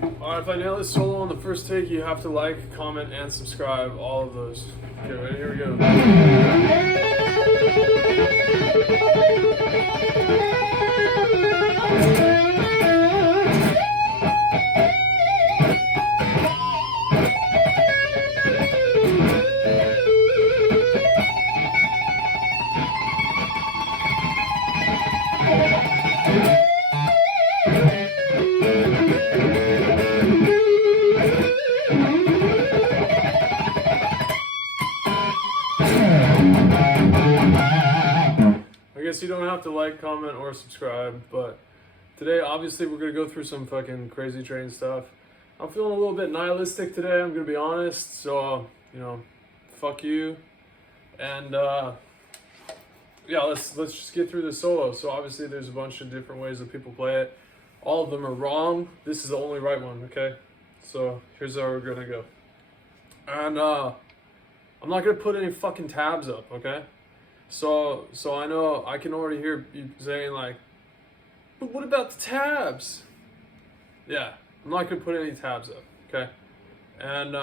Alright, if I nail this solo on the first take, you have to like, comment, and subscribe. All of those. Okay, ready? Here we go. I guess you don't have to like, comment, or subscribe, but today, obviously, we're going to go through some fucking crazy train stuff. I'm feeling a little bit nihilistic today, I'm going to be honest, so, fuck you. And, yeah, let's just get through this solo. So, obviously, there's a bunch of different ways that people play it. All of them are wrong. This is the only right one, okay? So, here's how we're going to go. And, I'm not going to put any fucking tabs up, okay? So I know I can already hear you saying like, but what about the tabs? Yeah, I'm not gonna put any tabs up, okay? And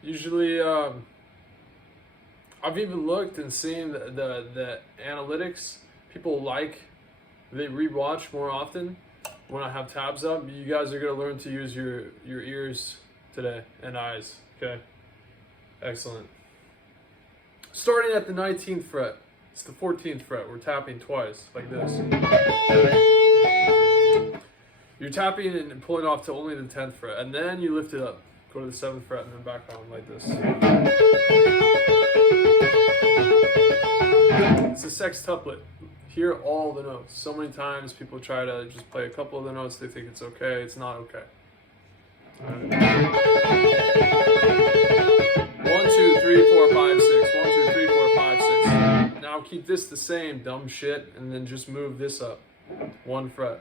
usually I've even looked and seen the analytics. People they rewatch more often when I have tabs up. You guys are gonna learn to use your ears today and eyes, okay? Excellent. Starting at the 19th fret, it's the 14th fret. We're tapping twice, like this. You're tapping and pulling off to only the 10th fret, and then you lift it up. Go to the 7th fret and then back on like this. It's a sextuplet. Hear all the notes. So many times people try to just play a couple of the notes. They think it's okay. It's not okay. All right. 1, 2, 3, 4, 5, 6. 1, 2, 3, 4, 5, 6. Now keep this the same, dumb shit, and then just move this up. 1 fret.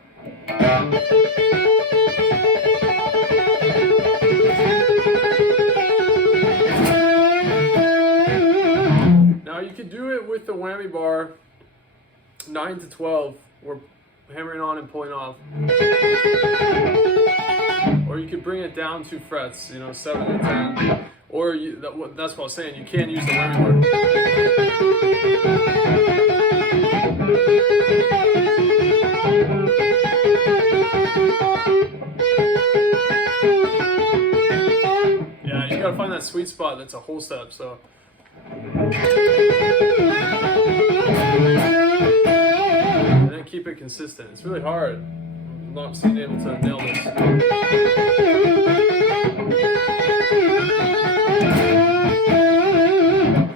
Now you can do it with the whammy bar, 9 to 12. We're hammering on and pulling off. Or you could bring it down 2 frets, 7 to 10. Or that's what I was saying, you can use the whammy bar. Yeah, you gotta find that sweet spot that's a whole step, so. And then keep it consistent. It's really hard. I'm not being able to nail this.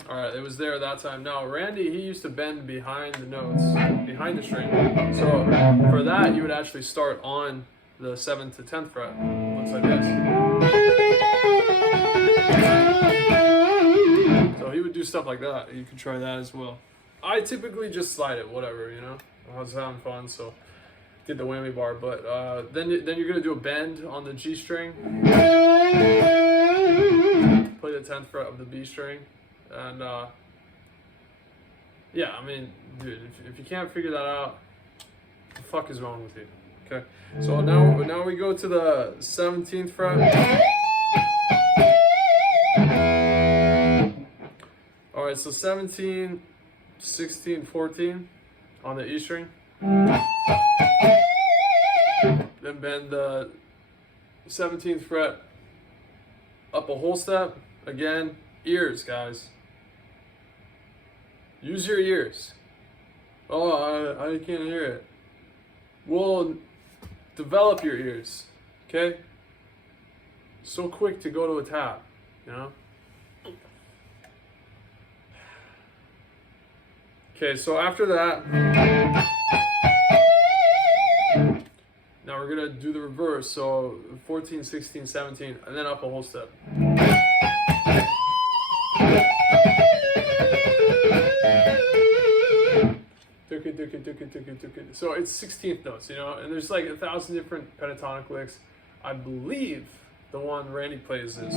Alright, it was there that time. Now, Randy, he used to bend behind the notes, behind the string. So, for that, you would actually start on the 7th to 10th fret. Looks like this. So, he would do stuff like that. You could try that as well. I typically just slide it, whatever, I was having fun, so did the whammy bar. But then you're going to do a bend on the G string. Play the 10th fret of the B string. And yeah, I mean, dude, if you can't figure that out, what the fuck is wrong with you? Okay, so now we go to the 17th fret. All right, so 17, 16, 14 on the E string. Then bend the 17th fret up a whole step. Again, ears, guys. Use your ears. Oh, I can't hear it. Well, develop your ears, okay? So quick to go to a tap, Okay, so after that, now we're gonna do the reverse. So 14, 16, 17, and then up a whole step. So it's 16th notes, and there's like 1,000 different pentatonic licks. I believe the one Randy plays is.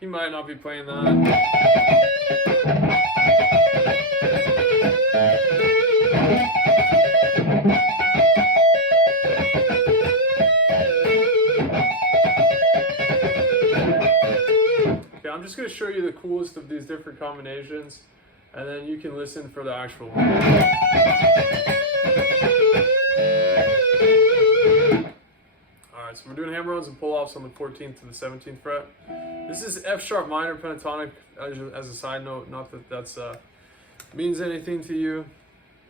He might not be playing that. show you the coolest of these different combinations, and then you can listen for the actual one. Alright, so we're doing hammer-ons and pull-offs on the 14th to the 17th fret. This is F sharp minor pentatonic, as a side note, not that that's means anything to you,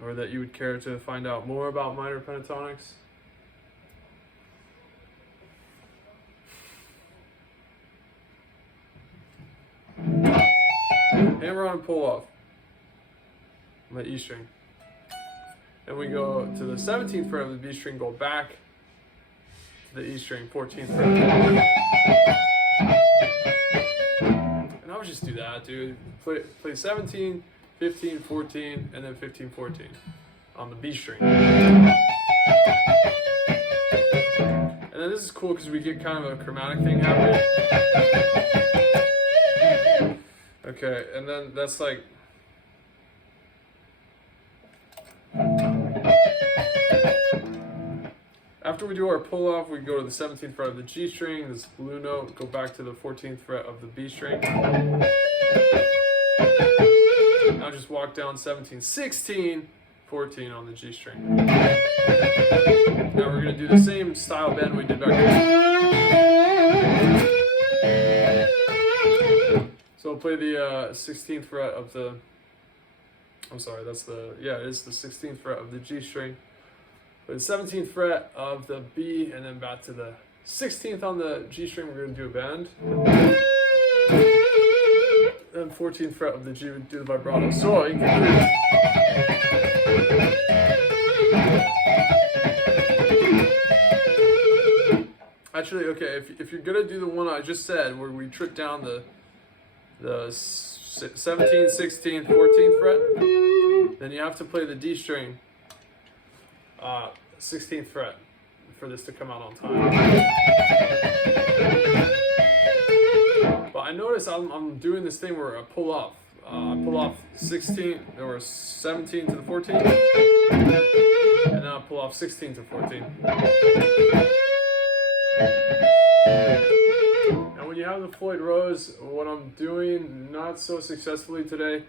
or that you would care to find out more about minor pentatonics. Hammer on, pull off on the E string. Then we go to the 17th fret of the B string, go back to the E string, 14th fret. And I would just do that, dude. Play 17, 15, 14, and then 15, 14 on the B string. And then this is cool because we get kind of a chromatic thing happening. Okay, and then that's like, after we do our pull off, we go to the 17th fret of the G string, this blue note, go back to the 14th fret of the B string. Now just walk down 17, 16, 14 on the G string. Now we're going to do the same style bend we did back here. So we'll play the 16th fret of the, I'm sorry, that's the, yeah, it is the 16th fret of the G string. Play the 17th fret of the B, and then back to the 16th on the G string, we're going to do a bend. Then 14th fret of the G, we do the vibrato. So you can actually, okay, if you're going to do the one I just said, where we trip down the 17th, 16th, 14th fret, then you have to play the D string 16th fret for this to come out on time. But I notice I'm doing this thing where I pull off 16 or 17 to the 14, and then I pull off 16 to 14. And when you have the Floyd Rose, what I'm doing not so successfully today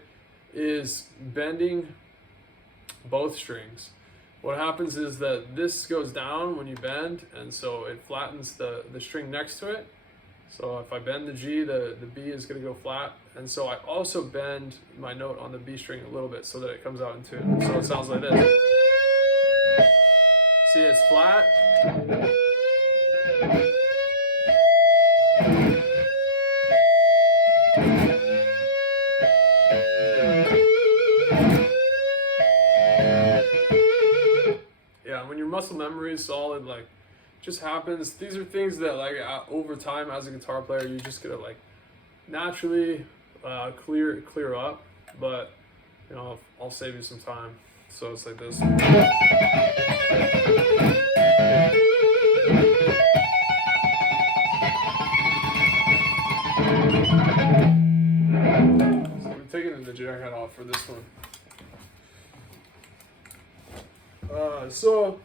is bending both strings. What happens is that this goes down when you bend, and so it flattens the string next to it. So if I bend the G, the B is going to go flat. And so I also bend my note on the B string a little bit so that it comes out in tune. So it sounds like this. See, it's flat. When your muscle memory is solid, like, just happens. These are things that, like, over time as a guitar player, you're just gonna, like, naturally clear up. But you know, I'll save you some time. So it's like this. So I'm taking the jacket off for this one. So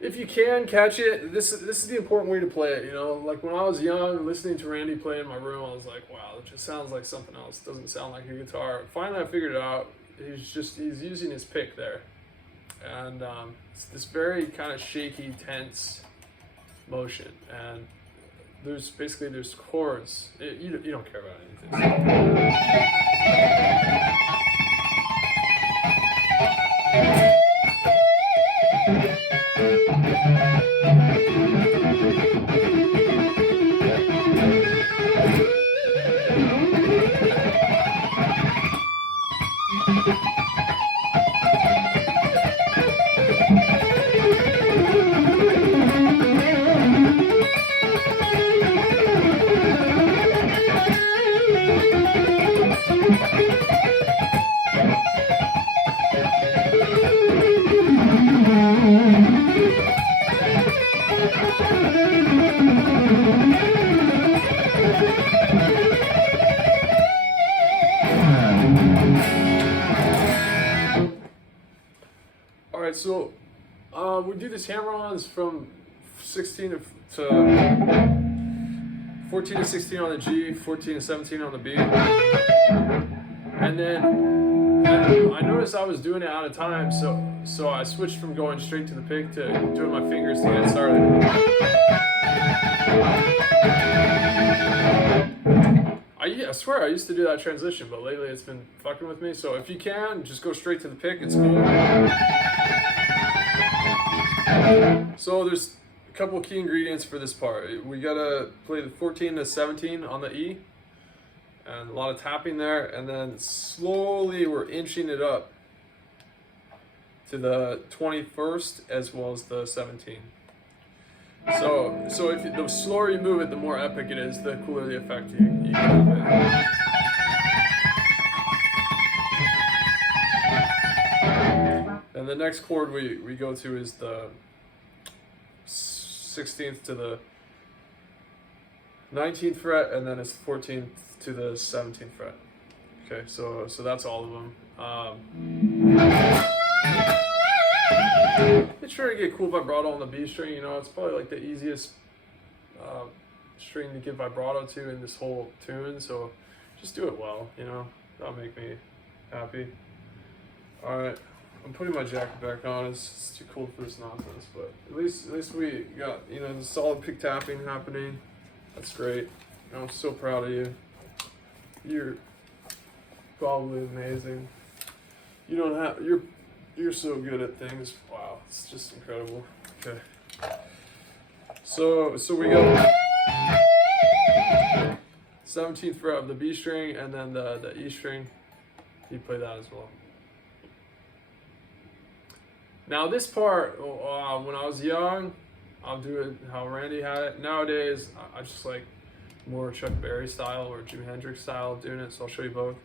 if you can catch it, this is the important way to play it. You know, like when I was young, listening to Randy play in my room, I was like, wow, it just sounds like something else. It doesn't sound like a guitar. Finally, I figured it out. He's using his pick there, and it's this very kind of shaky, tense motion. And there's chords. You don't care about anything. Alright, so we do these hammer-ons from 16 to 14 to 16 on the G, 14 to 17 on the B. And then I noticed I was doing it out of time, so I switched from going straight to the pick to doing my fingers to get started. I swear I used to do that transition, but lately it's been fucking with me. So if you can, just go straight to the pick, it's cool. So there's a couple of key ingredients for this part. We gotta play the 14 to 17 on the E, and a lot of tapping there, and then slowly we're inching it up to the 21st as well as the 17. So if the slower you move it, the more epic it is, the cooler the effect you get of it. And the next chord we go to is the 16th to the 19th fret, and then it's 14th to the 17th fret. Okay, so that's all of them. It's trying to get cool vibrato on the B string. You know, it's probably like the easiest string to give vibrato to in this whole tune. So just do it well. You know, that'll make me happy. All right, I'm putting my jacket back on. It's too cold for this nonsense, but at least we got, you know, the solid pick tapping happening. That's great. I'm so proud of you. You're probably amazing. You don't have you're so good at things. Wow, it's just incredible. Okay. So we go 17th fret of the B string, and then the E string. You play that as well. Now this part, when I was young, I'll do it how Randy had it. Nowadays, I just like more Chuck Berry style or Jimi Hendrix style of doing it, so I'll show you both.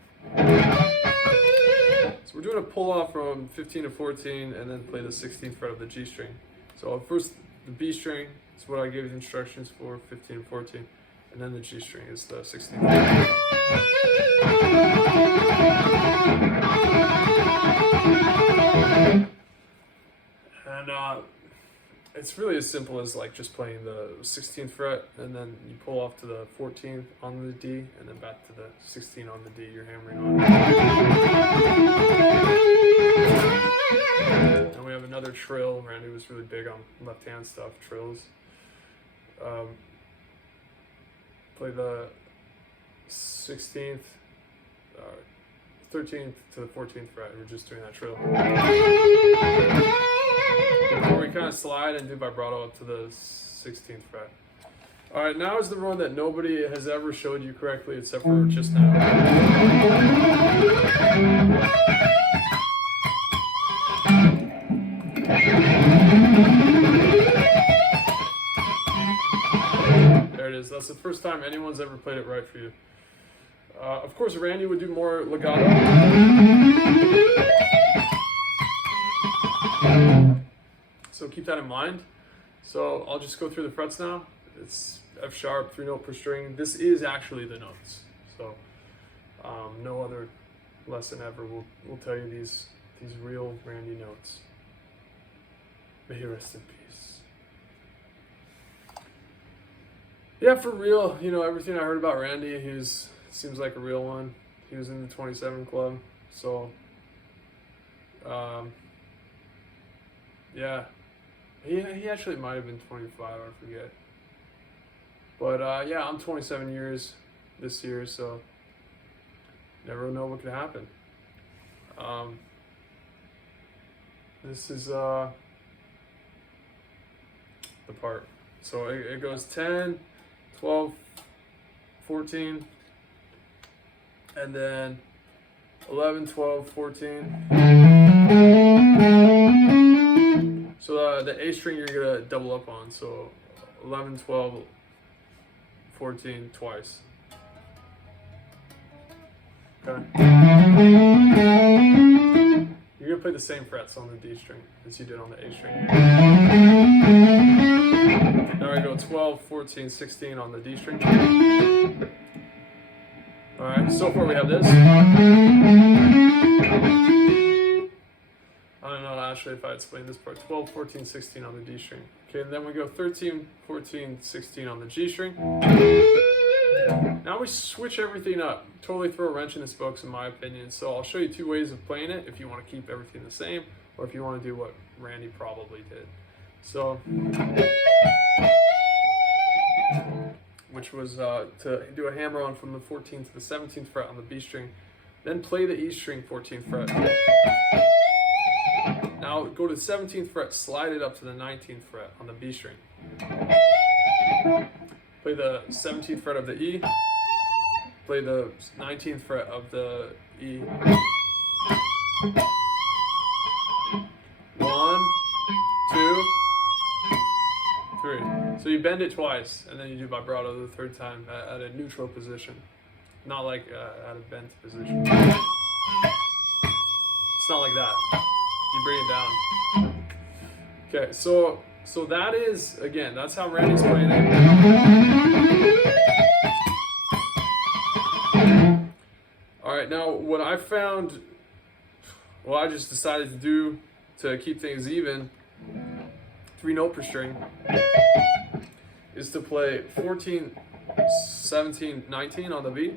So we're doing a pull off from 15 to 14 and then play the 16th fret of the G string. So first the B string is what I gave you the instructions for, 15 and 14, and then the G string is the 16th fret. And it's really as simple as like just playing the 16th fret, and then you pull off to the 14th on the D, and then back to the 16 on the D you're hammering on. And we have another trill. Randy was really big on left-hand stuff, trills. Play the 16th, 13th to the 14th fret. We're just doing that trill. Before we kind of slide and do vibrato up to the 16th fret. All right, now is the one that nobody has ever showed you correctly except for just now. There it is. That's the first time anyone's ever played it right for you. Of course, Randy would do more legato. So keep that in mind. So I'll just go through the frets now. It's F sharp, 3-note per string. This is actually the notes. So no other lesson ever will tell you these real Randy notes. May he rest in peace. Yeah, for real, you know, everything I heard about Randy, seems like a real one. He was in the 27 Club. So yeah. He actually might have been 25, I forget. But yeah, I'm 27 years this year, so never know what could happen. This is the part. So it goes 10, 12, 14, and then 11, 12, 14. So the A string you're gonna double up on, so 11, 12, 14 twice. Okay. You're gonna play the same frets on the D string as you did on the A string. Now we go 12, 14, 16 on the D string. Alright, so far we have this. I don't know actually if I explained this part. 12, 14, 16 on the D string. Okay, and then we go 13, 14, 16 on the G string. Now we switch everything up. Totally throw a wrench in this box, in my opinion. So I'll show you two ways of playing it if you want to keep everything the same, or if you want to do what Randy probably did. So, which was to do a hammer on from the 14th to the 17th fret on the B string, then play the E string 14th fret. Now go to the 17th fret, slide it up to the 19th fret on the B string. Play the 17th fret of the E, play the 19th fret of the E. 1, 2, 3. So you bend it twice, and then you do vibrato the third time at a neutral position, not like at a bent position. It's not like that. You bring it down. Okay, so that is, again, that's how Randy's playing it. All right, now what I found, well, I just decided to do to keep things even, 3 note per string, is to play 14, 17, 19 on the B.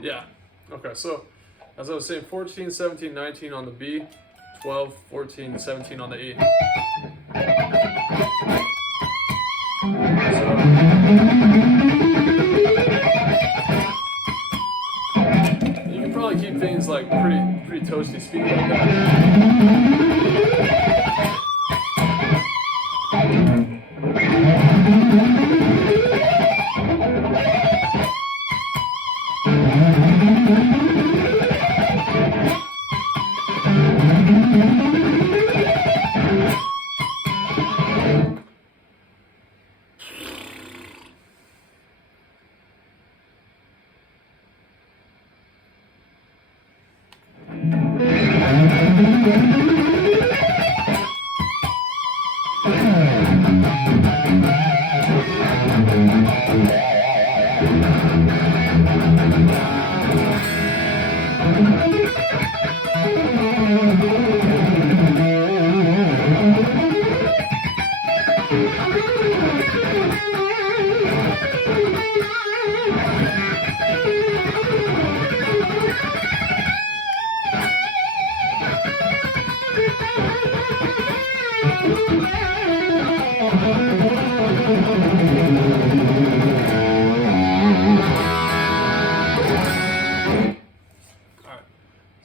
Yeah, okay, so as I was saying, 14, 17, 19 on the B, 12, 14, 17 on the E. So, you can probably keep things like pretty toasty speed like that.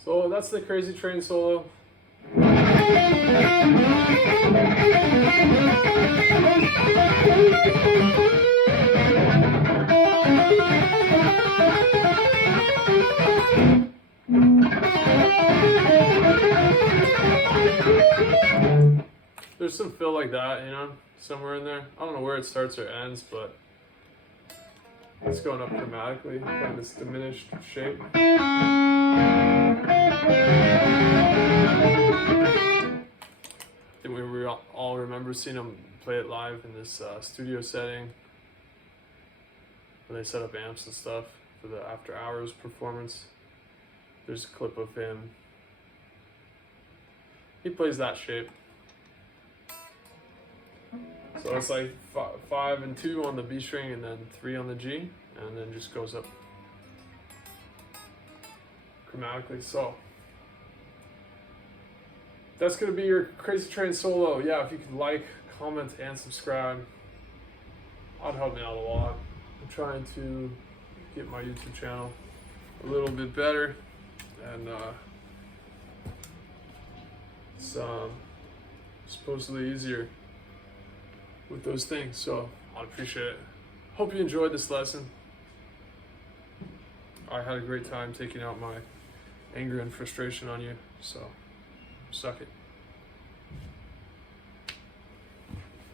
So that's the Crazy Train solo. There's some fill like that, you know, somewhere in there. I don't know where it starts or ends, but it's going up chromatically, playing this diminished shape. I think we all remember seeing him play it live in this studio setting when they set up amps and stuff for the After Hours performance. There's a clip of him. He plays that shape. So it's like 5 and 2 on the B string and then 3 on the G, and then just goes up chromatically. So that's gonna be your Crazy Train solo. Yeah, if you could like, comment, and subscribe, I'd help me out a lot. I'm trying to get my YouTube channel a little bit better, and it's supposedly easier with those things, so I'd appreciate it. Hope you enjoyed this lesson. I had a great time taking out my anger and frustration on you. So, suck it.